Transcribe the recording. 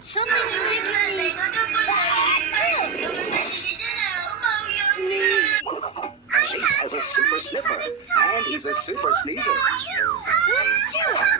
Something's making me sneeze. Chase has a super sniffer, and he's a super sneezer. Achoo!